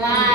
Wow.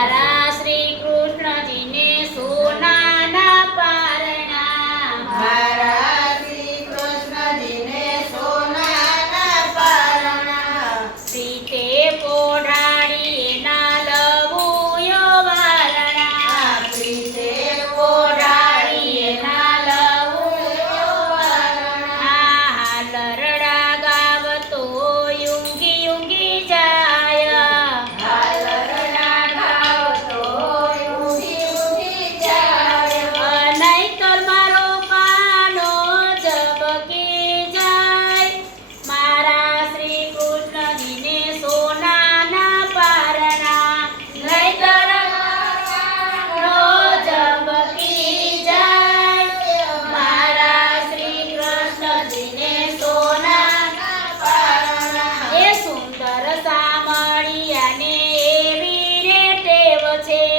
Team!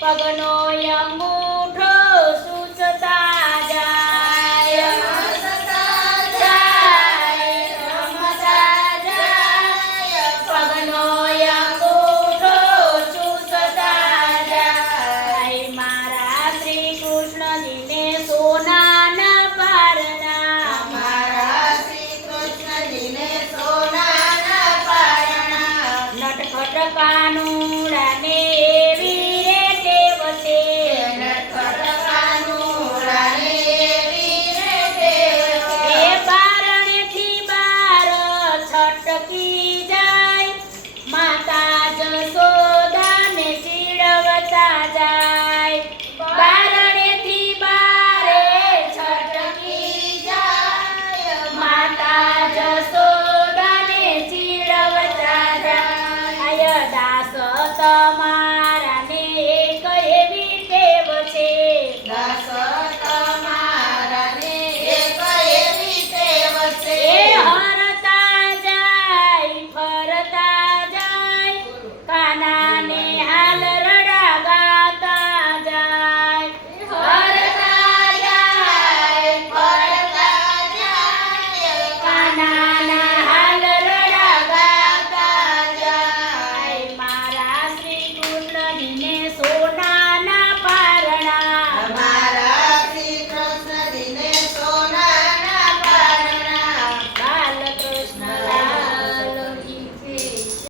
पगनोयम उठो सुसता जागनोय उठो सुचता महाराज श्री कृष्ण जीने सोन न पारणा महाराज श्री कृष्ण जीने सोना न पारणा झटपट पण Sama-sama.